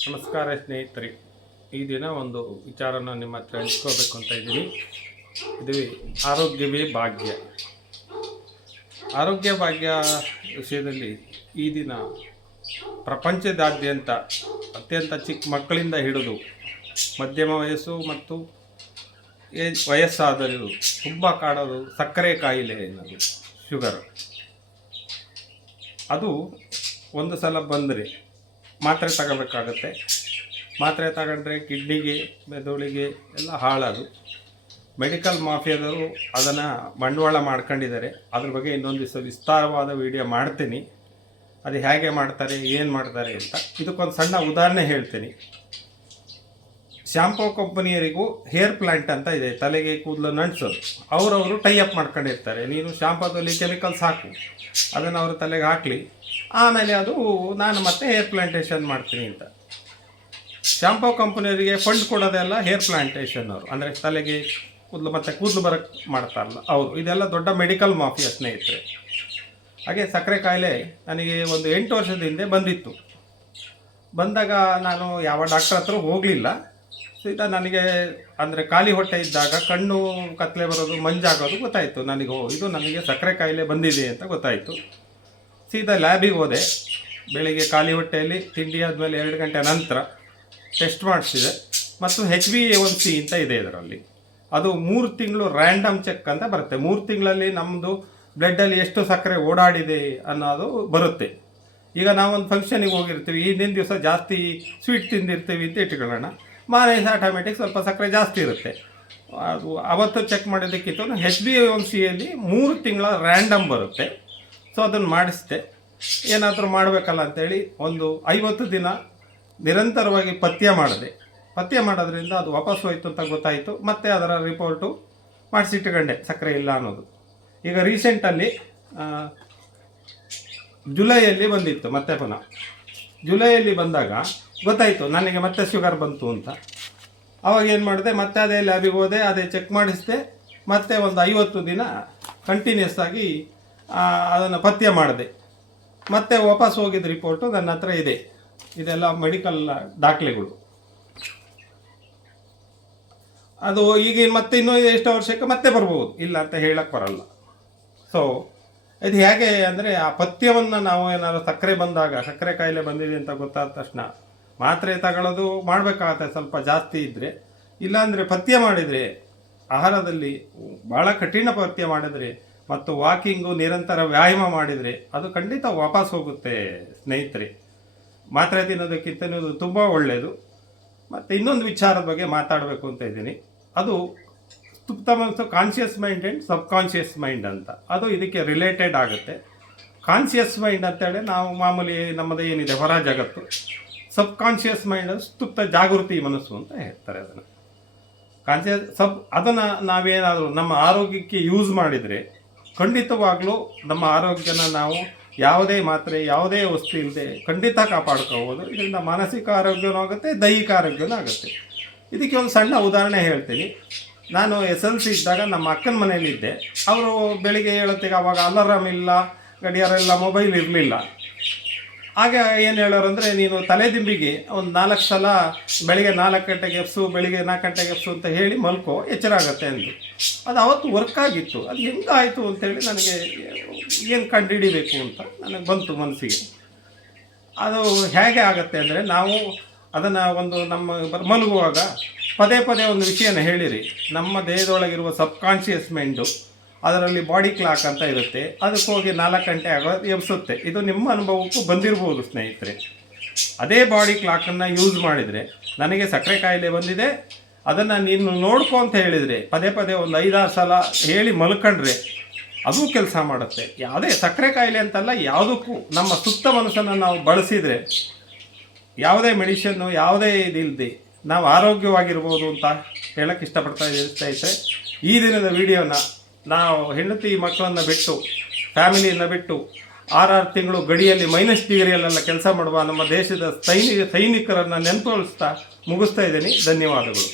ನಮಸ್ಕಾರ ಸ್ನೇಹಿತರೆ. ಈ ದಿನ ಒಂದು ವಿಚಾರನ ನಿಮ್ಮ ಹತ್ರ ಹಂಚ್ಕೋಬೇಕು ಅಂತ ಇದ್ದೀನಿ. ಇದು ಆರೋಗ್ಯವೇ ಭಾಗ್ಯ. ಆರೋಗ್ಯ ಭಾಗ್ಯ ವಿಷಯದಲ್ಲಿ ಈ ದಿನ ಪ್ರಪಂಚದಾದ್ಯಂತ ಅತ್ಯಂತ ಚಿಕ್ಕ ಮಕ್ಕಳಿಂದ ಹಿಡಿದು ಮಧ್ಯಮ ವಯಸ್ಸು ಮತ್ತು ವಯಸ್ಸಾದರೂ ತುಂಬ ಕಾಡೋದು ಸಕ್ಕರೆ ಕಾಯಿಲೆ ಅನ್ನೋದು, ಶುಗರ್. ಅದು ಒಂದು ಸಲ ಬಂದರೆ ಮಾತ್ರೆ ತಗೋಬೇಕಾಗತ್ತೆ. ಮಾತ್ರೆ ತಗೊಂಡ್ರೆ ಕಿಡ್ನಿಗೆ, ಮೆದುಳಿಗೆ ಎಲ್ಲ ಹಾಳದು. ಮೆಡಿಕಲ್ ಮಾಫಿಯಾದವರು ಅದನ್ನು ಬಂಡವಾಳ ಮಾಡ್ಕೊಂಡಿದ್ದಾರೆ. ಅದ್ರ ಬಗ್ಗೆ ಇನ್ನೊಂದು ದಿವಸ ವಿಸ್ತಾರವಾದ ವಿಡಿಯೋ ಮಾಡ್ತೀನಿ. ಅದು ಹೇಗೆ ಮಾಡ್ತಾರೆ, ಏನು ಮಾಡ್ತಾರೆ ಅಂತ. ಇದಕ್ಕೊಂದು ಸಣ್ಣ ಉದಾಹರಣೆ ಹೇಳ್ತೀನಿ. ಶಾಂಪೂ ಕಂಪನಿಯರಿಗೂ ಹೇರ್ ಪ್ಲ್ಯಾಂಟ್ ಅಂತ ಇದೆ, ತಲೆಗೆ ಕೂದಲು ನಡ್ಸೋದು. ಅವರವರು ಟೈಅಪ್ ಮಾಡ್ಕೊಂಡಿರ್ತಾರೆ. ನೀನು ಶಾಂಪೂದಲ್ಲಿ ಕೆಮಿಕಲ್ಸ್ ಹಾಕು, ಅದನ್ನು ಅವರು ತಲೆಗೆ ಹಾಕಲಿ, ಆಮೇಲೆ ಅದು ನಾನು ಮತ್ತೆ ಹೇರ್ ಪ್ಲಾಂಟೇಷನ್ ಮಾಡ್ತೀನಿ ಅಂತ. ಶಾಂಪೂ ಕಂಪನಿಯವರಿಗೆ ಫಂಡ್ ಕೊಡೋದೆಲ್ಲ ಹೇರ್ ಪ್ಲಾಂಟೇಷನ್ ಅವರು, ಅಂದರೆ ತಲೆಗೆ ಕೂದಲು ಬರೋಕ್ಕೆ ಮಾಡ್ತಾರಲ್ಲ ಅವರು. ಇದೆಲ್ಲ ದೊಡ್ಡ ಮೆಡಿಕಲ್ ಮಾಫಿಯಾ ಸ್ನೇಹಿತರೆ. ಹಾಗೆ ಸಕ್ಕರೆ ಕಾಯಿಲೆ ನನಗೆ ಒಂದು 8 ವರ್ಷದ ಹಿಂದೆ ಬಂದಿತ್ತು. ಬಂದಾಗ ನಾನು ಯಾವ ಡಾಕ್ಟರ್ ಹತ್ರ ಹೋಗಲಿಲ್ಲ. ಸೀದಾ ನನಗೆ ಅಂದರೆ ಖಾಲಿ ಹೊಟ್ಟೆ ಇದ್ದಾಗ ಕಣ್ಣು ಕತ್ತಲೆ ಬರೋದು, ಮಂಜಾಗೋದು ಗೊತ್ತಾಯಿತು ನನಗೆ. ಇದು ನನಗೆ ಸಕ್ಕರೆ ಕಾಯಿಲೆ ಬಂದಿದೆ ಅಂತ ಗೊತ್ತಾಯಿತು. ಸೀದಾ ಲ್ಯಾಬಿಗೆ ಹೋದೆ. ಬೆಳಿಗ್ಗೆ ಖಾಲಿ ಹೊಟ್ಟೆಯಲ್ಲಿ ತಿಂಡಿ ಆದಮೇಲೆ 2 ಗಂಟೆ ನಂತರ ಟೆಸ್ಟ್ ಮಾಡಿಸಿದೆ. ಮತ್ತು HbA1c ಅಂತ ಇದೆ ಇದರಲ್ಲಿ. ಅದು 3 ತಿಂಗಳು ರ್ಯಾಂಡಮ್ ಚೆಕ್ ಅಂತ ಬರುತ್ತೆ. 3 ತಿಂಗಳಲ್ಲಿ ನಮ್ಮದು ಬ್ಲಡ್ಡಲ್ಲಿ ಎಷ್ಟು ಸಕ್ಕರೆ ಓಡಾಡಿದೆ ಅನ್ನೋದು ಬರುತ್ತೆ. ಈಗ ನಾವೊಂದು ಫಂಕ್ಷನಿಗೆ ಹೋಗಿರ್ತೀವಿ, ಹಿಂದಿನ ದಿವಸ ಜಾಸ್ತಿ ಸ್ವೀಟ್ ತಿಂದಿರ್ತೀವಿ ಅಂತ ಇಟ್ಕೊಳ್ಳೋಣ. ಮಾರನೇ ದಿವಸ ಆಟೋಮೆಟಿಕ್ ಸ್ವಲ್ಪ ಸಕ್ಕರೆ ಜಾಸ್ತಿ ಇರುತ್ತೆ. ಅದು ಅವತ್ತು ಚೆಕ್ ಮಾಡೋದಕ್ಕಿಂತ HbA1cಯಲ್ಲಿ 3 ತಿಂಗಳ ರ್ಯಾಂಡಮ್ ಬರುತ್ತೆ. ಸೊ ಅದನ್ನು ಮಾಡಿಸಿದೆ. ಏನಾದರೂ ಮಾಡಬೇಕಲ್ಲ ಅಂಥೇಳಿ ಒಂದು 50 ದಿನ ನಿರಂತರವಾಗಿ ಪಥ್ಯ ಮಾಡೋದ್ರಿಂದ ಅದು ವಾಪಸ್ ಹೋಯ್ತು ಅಂತ ಗೊತ್ತಾಯಿತು. ಮತ್ತು ಅದರ ರಿಪೋರ್ಟು ಮಾಡಿಸಿಟ್ಕೊಂಡೆ, ಸಕ್ಕರೆ ಇಲ್ಲ ಅನ್ನೋದು. ಈಗ ರೀಸೆಂಟಲ್ಲಿ ಜುಲೈಯಲ್ಲಿ ಬಂದಿತ್ತು, ಮತ್ತೆ ಪುನಃ ಜುಲೈಯಲ್ಲಿ ಬಂದಾಗ ಗೊತ್ತಾಯಿತು ನನಗೆ ಮತ್ತೆ ಶುಗರ್ ಬಂತು ಅಂತ. ಅವಾಗ ಏನು ಮಾಡಿದೆ, ಮತ್ತೆ ಅದೇ ಲ್ಯಾಬಿಗೆ ಹೋದೆ, ಅದೇ ಚೆಕ್ ಮಾಡಿಸಿದೆ. ಮತ್ತೆ ಒಂದು 50 ದಿನ ಕಂಟಿನ್ಯೂಸ್ ಆಗಿ ಅದನ್ನು ಪಥ್ಯ ಮಾಡಿದೆ. ಮತ್ತೆ ವಾಪಸ್ ಹೋಗಿದ್ದ ರಿಪೋರ್ಟು ನನ್ನ ಹತ್ರ ಇದೆ. ಇದೆಲ್ಲ ಮೆಡಿಕಲ್ ದಾಖಲೆಗಳು. ಅದು ಈಗ ಮತ್ತೆ ಇನ್ನೂ ಎಷ್ಟು ವರ್ಷಕ್ಕೆ ಮತ್ತೆ ಬರ್ಬೋದು, ಇಲ್ಲ ಅಂತ ಹೇಳಕ್ಕೆ ಬರಲ್ಲ. ಸೊ ಇದು ಹೇಗೆ ಅಂದರೆ, ಆ ಪಥ್ಯವನ್ನು ನಾವು ಏನಾದ್ರು ಸಕ್ಕರೆ ಕಾಯಿಲೆ ಬಂದಿದೆ ಅಂತ ಗೊತ್ತಾದ ತಕ್ಷಣ ಮಾತ್ರೆ ತಗೊಳ್ಳೋದು ಮಾಡಬೇಕಾಗತ್ತೆ, ಸ್ವಲ್ಪ ಜಾಸ್ತಿ ಇದ್ದರೆ. ಇಲ್ಲಾಂದರೆ ಪಥ್ಯ ಮಾಡಿದರೆ, ಆಹಾರದಲ್ಲಿ ಭಾಳ ಕಠಿಣ ಪಥ್ಯ ಮಾಡಿದರೆ ಮತ್ತು ವಾಕಿಂಗು, ನಿರಂತರ ವ್ಯಾಯಾಮ ಮಾಡಿದರೆ ಅದು ಖಂಡಿತ ವಾಪಸ್ ಹೋಗುತ್ತೆ ಸ್ನೇಹಿತರೆ. ಮಾತ್ರೆ ತಿನ್ನೋದಕ್ಕಿಂತ ತುಂಬ ಒಳ್ಳೆಯದು. ಮತ್ತು ಇನ್ನೊಂದು ವಿಚಾರದ ಬಗ್ಗೆ ಮಾತಾಡಬೇಕು ಅಂತ ಇದ್ದೀನಿ. ಅದು ಸುಪ್ತ ಮನಸ್ಸು, conscious mind and subconscious mind ಅಂತ. ಅದು ಇದಕ್ಕೆ ರಿಲೇಟೆಡ್ ಆಗುತ್ತೆ. ಕಾನ್ಷಿಯಸ್ ಮೈಂಡ್ ಅಂತೇಳಿ ನಾವು ಮಾಮೂಲಿ ನಮ್ಮದು ಏನಿದೆ ಹೊರ ಜಗತ್ತು. ಸಬ್ಕಾನ್ಷಿಯಸ್ ಮೈಂಡ್ ಸುಪ್ತ ಜಾಗೃತಿ ಮನಸ್ಸು ಅಂತ ಹೇಳ್ತಾರೆ ಅದನ್ನು. ಅದನ್ನು ನಾವೇನಾದರೂ ನಮ್ಮ ಆರೋಗ್ಯಕ್ಕೆ ಯೂಸ್ ಮಾಡಿದರೆ ಖಂಡಿತವಾಗ್ಲೂ ನಮ್ಮ ಆರೋಗ್ಯನ ನಾವು ಯಾವುದೇ ಮಾತ್ರೆ, ಯಾವುದೇ ವಸ್ತು ಇಲ್ಲದೆ ಖಂಡಿತ ಕಾಪಾಡ್ಕೋಬೋದು. ಇದರಿಂದ ಮಾನಸಿಕ ಆರೋಗ್ಯನೂ ಆಗುತ್ತೆ, ದೈಹಿಕ ಆರೋಗ್ಯನೂ ಆಗುತ್ತೆ. ಇದಕ್ಕೆ ಒಂದು ಸಣ್ಣ ಉದಾಹರಣೆ ಹೇಳ್ತೀನಿ. ನಾನು SLC ಇದ್ದಾಗ ನಮ್ಮ ಅಕ್ಕನ ಮನೆಯಲ್ಲಿದ್ದೆ. ಅವರು ಬೆಳಿಗ್ಗೆ ಹೇಳೋತ್ತಿಗೆ ಅವಾಗ ಅಲಾರಾಮ್ ಇಲ್ಲ, ಗಡಿಯಾರ ಇಲ್ಲ, ಮೊಬೈಲ್ ಇರಲಿಲ್ಲ. ಆಗ ಏನು ಹೇಳೋರು ಅಂದರೆ, ನೀನು ತಲೆದಿಂಬಿಗೆ ಒಂದು 4 ಸಲ ಬೆಳಿಗ್ಗೆ 4 ಗಂಟೆಗೆ ಎಪ್ಸು, ಬೆಳಿಗ್ಗೆ 4 ಗಂಟೆಗೆ ಎಪ್ಸು ಅಂತ ಹೇಳಿ ಮಲ್ಕೋ, ಎಚ್ಚರ ಆಗುತ್ತೆ ಅಂದು. ಅದು ಅವತ್ತು ವರ್ಕ್ ಆಗಿತ್ತು. ಅದು ಹೆಂಗಾಯಿತು ಅಂತೇಳಿ ನನಗೆ ಏನು ಕಂಡುಹಿಡಿಬೇಕು ಅಂತ ನನಗೆ ಬಂತು ಮನಸ್ಸಿಗೆ. ಅದು ಹೇಗೆ ಆಗುತ್ತೆ ಅಂದರೆ, ನಾವು ಅದನ್ನು ಒಂದು ಮಲಗುವಾಗ ಪದೇ ಒಂದು ವಿಷಯನ ಹೇಳಿರಿ. ನಮ್ಮ ದೇಹದೊಳಗಿರುವ ಸಬ್ಕಾನ್ಷಿಯಸ್ ಮೈಂಡು, ಅದರಲ್ಲಿ ಬಾಡಿ ಕ್ಲಾಕ್ ಅಂತ ಇರುತ್ತೆ, ಅದಕ್ಕೆ ಹೋಗಿ 4 ಗಂಟೆ ಆಗೋದು ಎಬ್ಸುತ್ತೆ. ಇದು ನಿಮ್ಮ ಅನುಭವಕ್ಕೂ ಬಂದಿರ್ಬೋದು ಸ್ನೇಹಿತರೆ. ಅದೇ ಬಾಡಿ ಕ್ಲಾಕನ್ನು ಯೂಸ್ ಮಾಡಿದರೆ, ನನಗೆ ಸಕ್ಕರೆ ಕಾಯಿಲೆ ಬಂದಿದೆ, ಅದನ್ನು ನೀನು ನೋಡ್ಕೊ ಅಂತ ಹೇಳಿದರೆ ಪದೇ ಒಂದು 5-6 ಸಲ ಹೇಳಿ ಮಲ್ಕೊಂಡ್ರೆ ಅದು ಕೆಲಸ ಮಾಡುತ್ತೆ. ಯಾವುದೇ ಸಕ್ಕರೆ ಕಾಯಿಲೆ ಅಂತಲ್ಲ, ಯಾವುದಕ್ಕೂ ನಮ್ಮ ಸುತ್ತ ಮನಸ್ಸನ್ನು ನಾವು ಬಳಸಿದರೆ, ಯಾವುದೇ ಮೆಡಿಷನ್ನು, ಯಾವುದೇ ಇದಿಲ್ಲದೆ ನಾವು ಆರೋಗ್ಯವಾಗಿರ್ಬೋದು ಅಂತ ಹೇಳೋಕ್ಕೆ ಇಷ್ಟಪಡ್ತಾ ಇದ್ದೀನಿ ಸ್ನೇಹಿತರೆ. ಈ ದಿನದ ವಿಡಿಯೋನ ನಾವು ಹೆಂಡತಿ ಮಕ್ಕಳನ್ನು ಬಿಟ್ಟು, ಫ್ಯಾಮಿಲಿಯನ್ನು ಬಿಟ್ಟು 6 ತಿಂಗಳು ಗಡಿಯಲ್ಲಿ -ಡಿಗ್ರಿಯಲ್ಲೆಲ್ಲ ಕೆಲಸ ಮಾಡುವ ನಮ್ಮ ದೇಶದ ಸೈನಿಕರನ್ನು ನೆನಪುಗೊಳಿಸ್ತಾ ಮುಗಿಸ್ತಾ ಇದ್ದೀನಿ. ಧನ್ಯವಾದಗಳು.